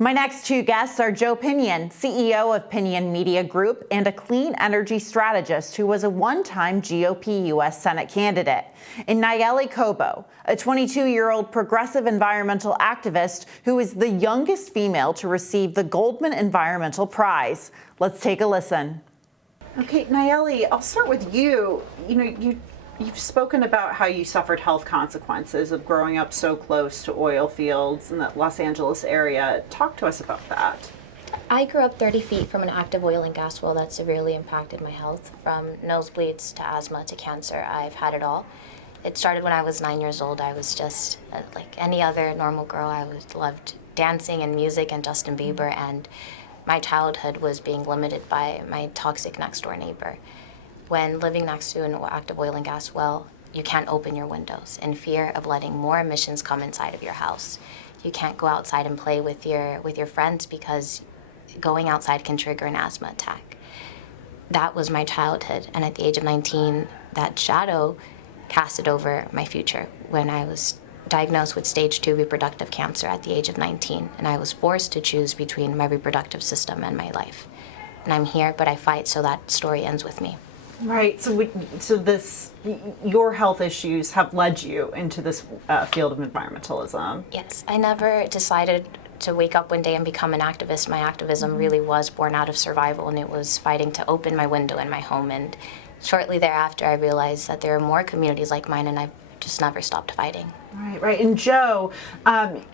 My next two guests are Joe Pinion, CEO of Pinion Media Group and a clean energy strategist who was a one-time GOP U.S. Senate candidate, and Nalleli Cobo, a 22-year-old progressive environmental activist who is the youngest female to receive the Goldman Environmental Prize. Let's take a listen. Okay, Nalleli, I'll start with you. You've spoken about how you suffered health consequences of growing up so close to oil fields in the Los Angeles area. Talk to us about that. I grew up 30 feet from an active oil and gas well that severely impacted my health. From nosebleeds to asthma to cancer, I've had it all. It started when I was 9 years old. I was just like any other normal girl. I loved dancing and music and Justin Bieber, and my childhood was being limited by my toxic next door neighbor. When living next to an active oil and gas well, you can't open your windows in fear of letting more emissions come inside of your house. You can't go outside and play with your friends because going outside can trigger an asthma attack. That was my childhood, and at the age of 19, that shadow casted over my future when I was diagnosed with stage 2 reproductive cancer at the age of 19, and I was forced to choose between my reproductive system and my life. And I'm here, but I fight so that story ends with me. Right. So your health issues have led you into this field of environmentalism. Yes. I never decided to wake up one day and become an activist. My activism really was born out of survival, and it was fighting to open my window in my home. And shortly thereafter, I realized that there are more communities like mine, and I've just never stopped fighting. Right. And Joe,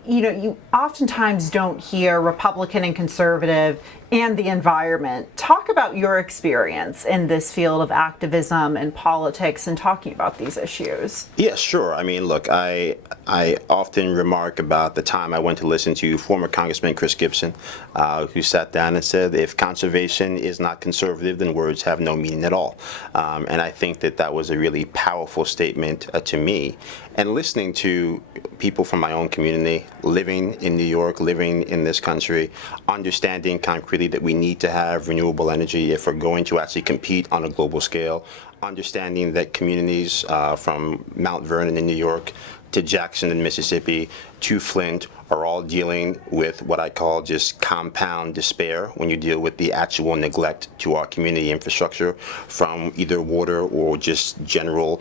you oftentimes don't hear Republican and conservative and the environment. Talk about your experience in this field of activism and politics and talking about these issues. Yeah, sure. I mean, look, I often remark about the time I went to listen to former Congressman Chris Gibson, who sat down and said, if conservation is not conservative, then words have no meaning at all. And I think that was a really powerful statement to me. And listening to people from my own community, living in New York, living in this country, understanding concretely that we need to have renewable energy if we're going to actually compete on a global scale, understanding that communities from Mount Vernon in New York to Jackson in Mississippi to Flint are all dealing with what I call just compound despair when you deal with the actual neglect to our community infrastructure from either water or just general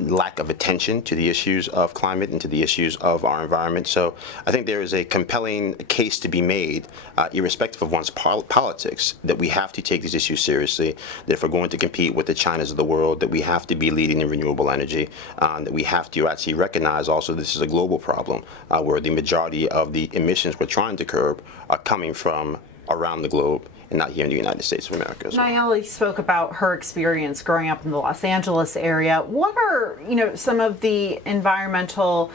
lack of attention to the issues of climate and to the issues of our environment. So I think there is a compelling case to be made, irrespective of one's politics, that we have to take these issues seriously, that if we're going to compete with the Chinas of the world, that we have to be leading in renewable energy, that we have to actually recognize also this is a global problem where the majority of the emissions we're trying to curb are coming from around the globe and not here in the United States of America as well. Nalleli spoke about her experience growing up in the Los Angeles area. What are, some of the environmental,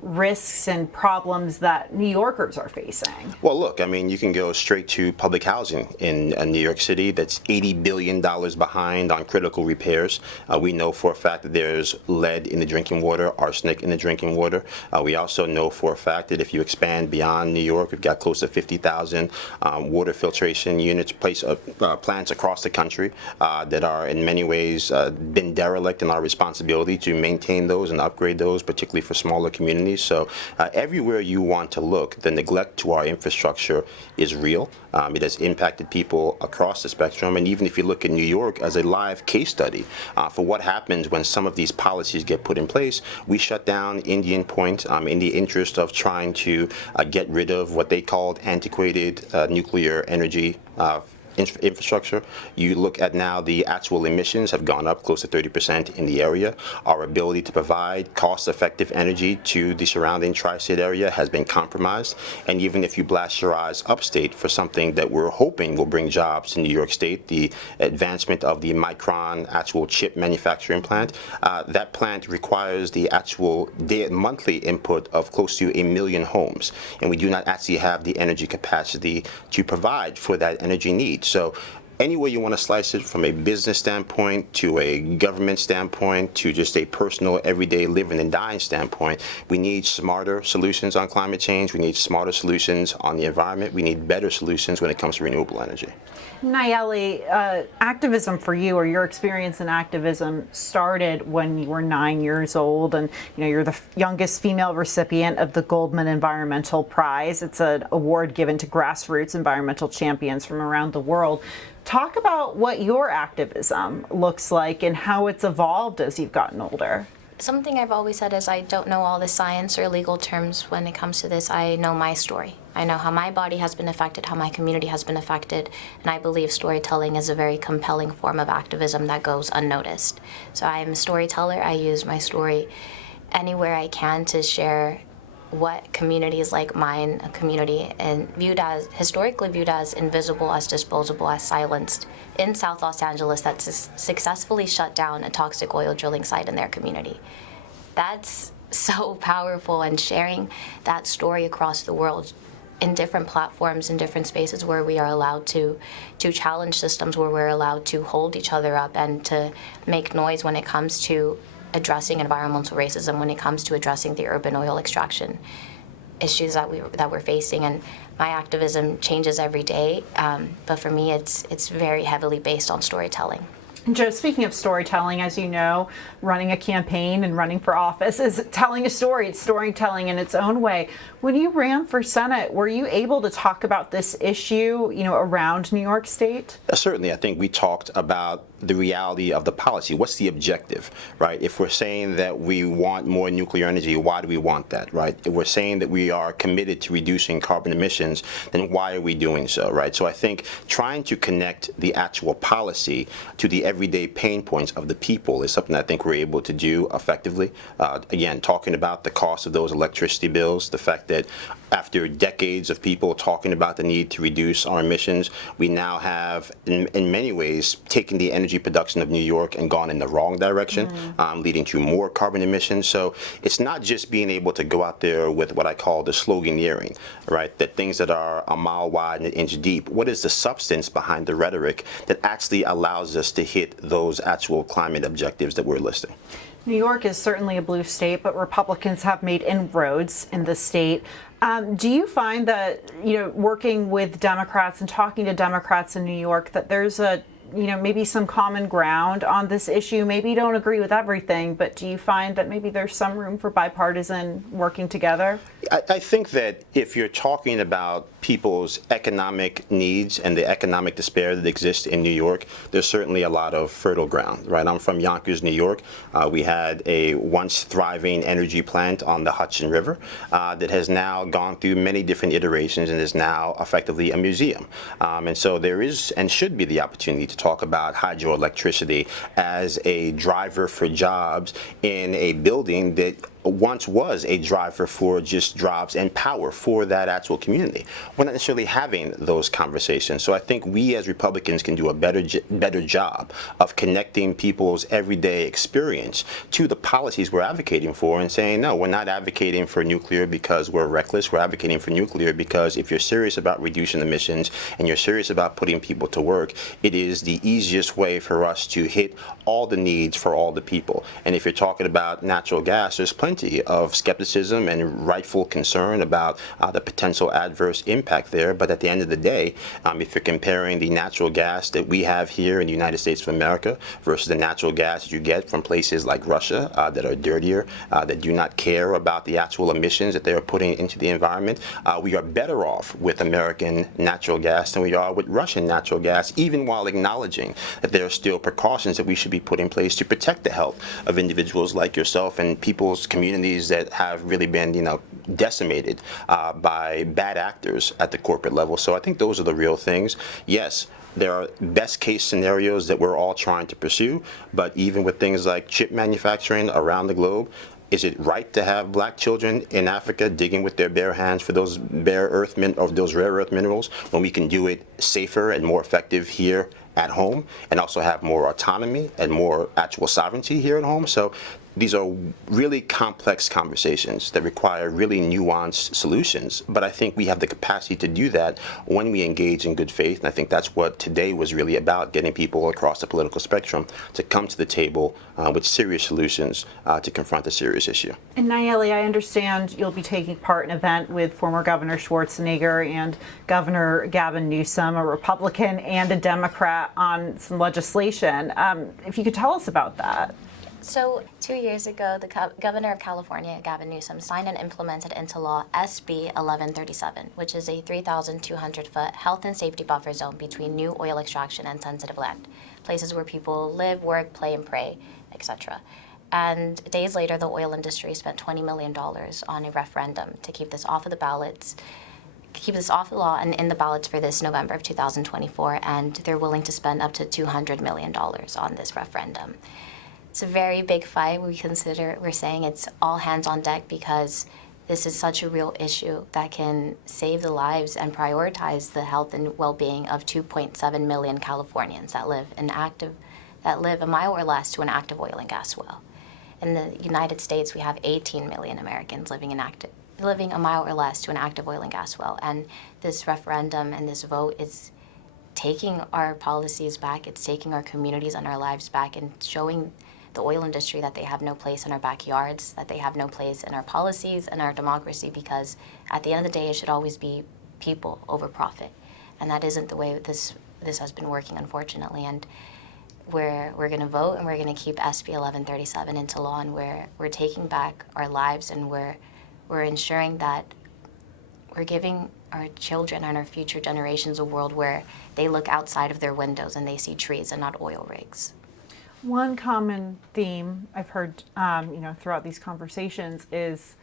risks and problems that New Yorkers are facing? Well, look, I mean, you can go straight to public housing in New York City that's $80 billion behind on critical repairs. We know for a fact that there's lead in the drinking water, arsenic in the drinking water. We also know for a fact that if you expand beyond New York, we've got close to 50,000 water filtration units, plants across the country that are in many ways been derelict in our responsibility to maintain those and upgrade those, particularly for smaller communities. So everywhere you want to look, the neglect to our infrastructure is real. It has impacted people across the spectrum. And even if you look at New York as a live case study for what happens when some of these policies get put in place, we shut down Indian Point in the interest of trying to get rid of what they called antiquated nuclear energy infrastructure. You look at now the actual emissions have gone up close to 30% in the area. Our ability to provide cost-effective energy to the surrounding tri-state area has been compromised. And even if you blast your eyes upstate for something that we're hoping will bring jobs to New York State, the advancement of the Micron actual chip manufacturing plant, that plant requires the actual monthly input of close to 1 million homes. And we do not actually have the energy capacity to provide for that energy need. So any way you want to slice it, from a business standpoint to a government standpoint to just a personal everyday living and dying standpoint, we need smarter solutions on climate change. We need smarter solutions on the environment. We need better solutions when it comes to renewable energy. Nalleli, activism for you, or your experience in activism, started when you were 9 years old, and you're the youngest female recipient of the Goldman Environmental Prize. It's an award given to grassroots environmental champions from around the world. Talk about what your activism looks like and how it's evolved as you've gotten older. Something I've always said is I don't know all the science or legal terms when it comes to this. I know my story. I know how my body has been affected, how my community has been affected, and I believe storytelling is a very compelling form of activism that goes unnoticed. So I am a storyteller. I use my story anywhere I can to share what communities like mine, a community and historically viewed as invisible, as disposable, as silenced, in South Los Angeles, that's successfully shut down a toxic oil drilling site in their community. That's so powerful, and sharing that story across the world in different platforms, in different spaces where we are allowed to challenge systems, where we're allowed to hold each other up and to make noise when it comes to addressing environmental racism, when it comes to addressing the urban oil extraction issues that we're facing. And my activism changes every day, but for me it's very heavily based on storytelling. Joe, speaking of storytelling, as you know, running a campaign and running for office is telling a story. It's storytelling in its own way. When you ran for Senate, were you able to talk about this issue, around New York State? Certainly, I think we talked about the reality of the policy. What's the objective, right? If we're saying that we want more nuclear energy, why do we want that, right? If we're saying that we are committed to reducing carbon emissions, then why are we doing so, right? So I think trying to connect the actual policy to the everyday pain points of the people is something I think we're able to do effectively. Again, talking about the cost of those electricity bills, the fact that after decades of people talking about the need to reduce our emissions, we now have, in many ways, taken the energy production of New York and gone in the wrong direction, leading to more carbon emissions. So it's not just being able to go out there with what I call the sloganeering, right? That things that are a mile wide and an inch deep. What is the substance behind the rhetoric that actually allows us to hit those actual climate objectives that we're listing? New York is certainly a blue state, but Republicans have made inroads in the state. Do you find that, working with Democrats and talking to Democrats in New York, that there's maybe some common ground on this issue? Maybe you don't agree with everything, but do you find that maybe there's some room for bipartisan working together? I think that if you're talking about people's economic needs and the economic despair that exists in New York, there's certainly a lot of fertile ground, right? I'm from Yonkers, New York. We had a once thriving energy plant on the Hudson River that has now gone through many different iterations and is now effectively a museum. And so there is and should be the opportunity to talk about hydroelectricity as a driver for jobs in a building that once was a driver for just jobs and power for that actual community. We're not necessarily having those conversations. So I think we as Republicans can do a better job of connecting people's everyday experience to the policies we're advocating for, and saying, no, we're not advocating for nuclear because we're reckless. We're advocating for nuclear because if you're serious about reducing emissions and you're serious about putting people to work, it is the easiest way for us to hit all the needs for all the people. And if you're talking about natural gas, there's plenty of skepticism and rightful concern about the potential adverse impact there. But at the end of the day, if you're comparing the natural gas that we have here in the United States of America versus the natural gas that you get from places like Russia that are dirtier, that do not care about the actual emissions that they are putting into the environment, we are better off with American natural gas than we are with Russian natural gas, even while acknowledging that there are still precautions that we should be put in place to protect the health of individuals like yourself and people's communities that have really been, decimated by bad actors at the corporate level. So I think those are the real things. Yes, there are best case scenarios that we're all trying to pursue, but even with things like chip manufacturing around the globe, is it right to have black children in Africa digging with their bare hands for those rare earth minerals when we can do it safer and more effective here at home, and also have more autonomy and more actual sovereignty here at home? So these are really complex conversations that require really nuanced solutions. But I think we have the capacity to do that when we engage in good faith. And I think that's what today was really about, getting people across the political spectrum to come to the table with serious solutions to confront a serious issue. And Nalleli, I understand you'll be taking part in an event with former Governor Schwarzenegger and Governor Gavin Newsom, a Republican and a Democrat, on some legislation. If you could tell us about that. So 2 years ago, the governor of California, Gavin Newsom, signed and implemented into law SB 1137, which is a 3,200-foot health and safety buffer zone between new oil extraction and sensitive land, places where people live, work, play, and pray, etc. And days later, the oil industry spent $20 million on a referendum to keep this off of the ballots, keep this off the law and in the ballots for this November of 2024, and they're willing to spend up to $200 million on this referendum. It's a very big fight. We're saying it's all hands on deck because this is such a real issue that can save the lives and prioritize the health and well-being of 2.7 million Californians that live a mile or less to an active oil and gas well. In the United States, we have 18 million Americans living a mile or less to an active oil and gas well. And this referendum and this vote is taking our policies back. It's taking our communities and our lives back and showing the oil industry that they have no place in our backyards, that they have no place in our policies and our democracy, because at the end of the day, it should always be people over profit. And that isn't the way this has been working, unfortunately. And we're going to vote and we're going to keep SB 1137 into law, and we're taking back our lives, and we're ensuring that we're giving our children and our future generations a world where they look outside of their windows and they see trees and not oil rigs. One common theme I've heard, throughout these conversations is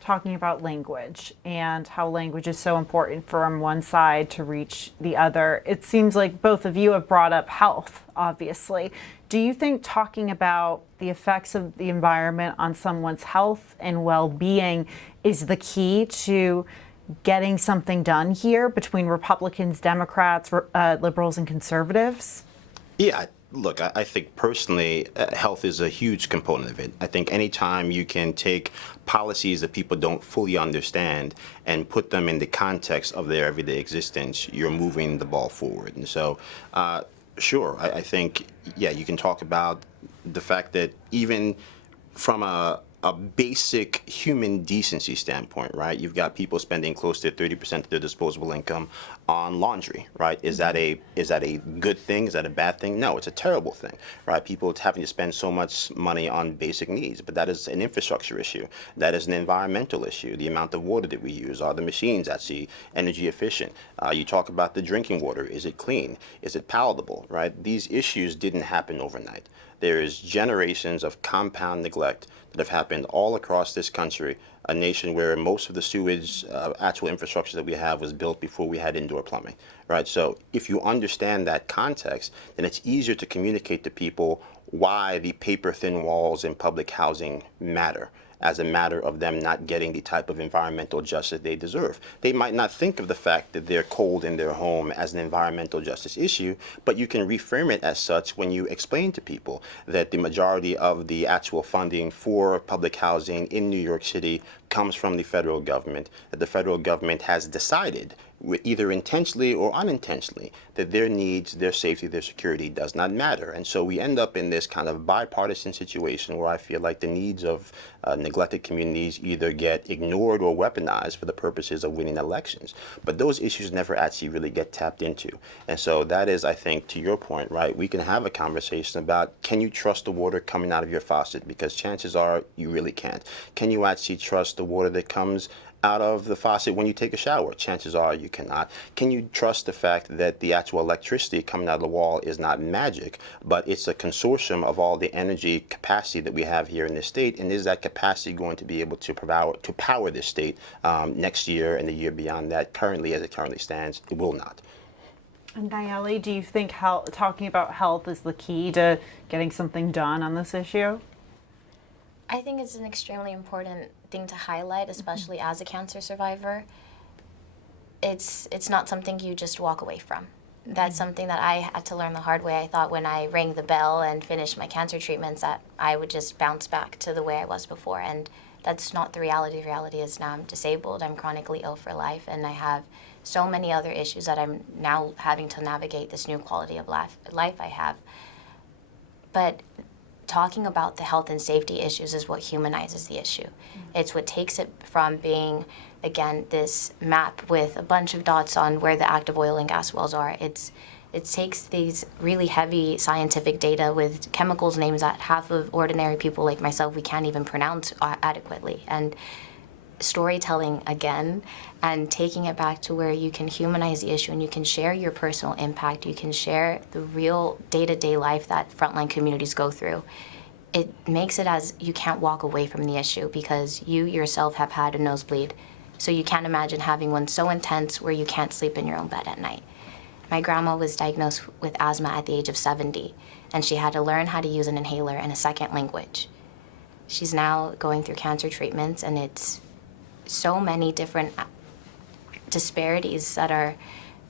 talking about language and how language is so important from one side to reach the other. It seems like both of you have brought up health, obviously. Do you think talking about the effects of the environment on someone's health and well-being is the key to getting something done here between Republicans, Democrats, liberals, and conservatives? Yeah. Look, I think personally, health is a huge component of it. I think anytime you can take policies that people don't fully understand and put them in the context of their everyday existence, you're moving the ball forward. And so, sure, I think, yeah, you can talk about the fact that even from a basic human decency standpoint, right? You've got people spending close to 30% of their disposable income on laundry, right? Is that a good thing? Is that a bad thing? No, it's a terrible thing, right? People having to spend so much money on basic needs, but that is an infrastructure issue. That is an environmental issue. The amount of water that we use, are the machines actually energy efficient? You talk about the drinking water. Is it clean? Is it palatable, right? These issues didn't happen overnight. There is generations of compound neglect that have happened all across this country, a nation where most of the sewage actual infrastructure that we have was built before we had indoor plumbing, right? So if you understand that context, then it's easier to communicate to people why the paper-thin walls in public housing matter, as a matter of them not getting the type of environmental justice they deserve. They might not think of the fact that they're cold in their home as an environmental justice issue, but you can reframe it as such when you explain to people that the majority of the actual funding for public housing in New York City comes from the federal government, that the federal government has decided, either intentionally or unintentionally, that their needs, their safety, their security does not matter. And so we end up in this kind of bipartisan situation where I feel like the needs of neglected communities either get ignored or weaponized for the purposes of winning elections. But those issues never actually really get tapped into. And so that is, I think, to your point, right, we can have a conversation about, can you trust the water coming out of your faucet? Because chances are you really can't. Can you actually trust the water that comes out of the faucet when you take a shower? Chances are you cannot. Can you trust the fact that the actual electricity coming out of the wall is not magic, but it's a consortium of all the energy capacity that we have here in this state? And is that capacity going to be able to power this state next year and the year beyond that? Currently, as it currently stands, it will not. And Nalleli, do you think talking about health is the key to getting something done on this issue? I think it's an extremely important thing to highlight, especially as a cancer survivor. It's not something you just walk away from. That's something that I had to learn the hard way. I thought when I rang the bell and finished my cancer treatments that I would just bounce back to the way I was before, and that's not the reality. The reality is now I'm disabled, I'm chronically ill for life, and I have so many other issues that I'm now having to navigate this new quality of life I have. But talking about the health and safety issues is what humanizes the issue. It's what takes it from being, again, this map with a bunch of dots on where the active oil and gas wells are. It takes these really heavy scientific data with chemicals names that half of ordinary people like myself, we can't even pronounce adequately. And storytelling again, and taking it back to where you can humanize the issue and you can share your personal impact, you can share the real day-to-day life that frontline communities go through. It makes it as you can't walk away from the issue because you yourself have had a nosebleed. So you can't imagine having one so intense where you can't sleep in your own bed at night. My grandma was diagnosed with asthma at the age of 70, and she had to learn how to use an inhaler in a second language. She's now going through cancer treatments, and it's so many different disparities that are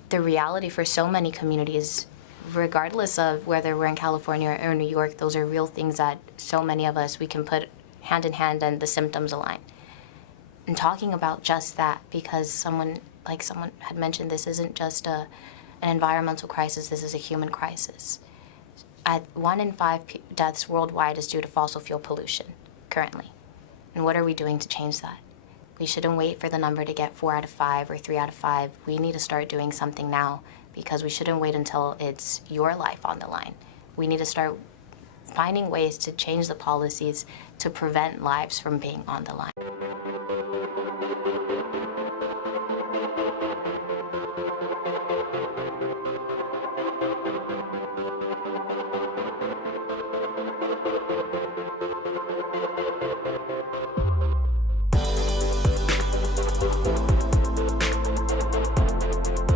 the reality for so many communities, regardless of whether we're in California or New York. Those are real things that so many of us, we can put hand in hand and the symptoms align. And talking about just that, because someone had mentioned, this isn't just an environmental crisis, this is a human crisis. 1 in 5 deaths worldwide is due to fossil fuel pollution currently. And what are we doing to change that? We shouldn't wait for the number to get 4 out of 5 or 3 out of 5. We need to start doing something now, because we shouldn't wait until it's your life on the line. We need to start finding ways to change the policies to prevent lives from being on the line.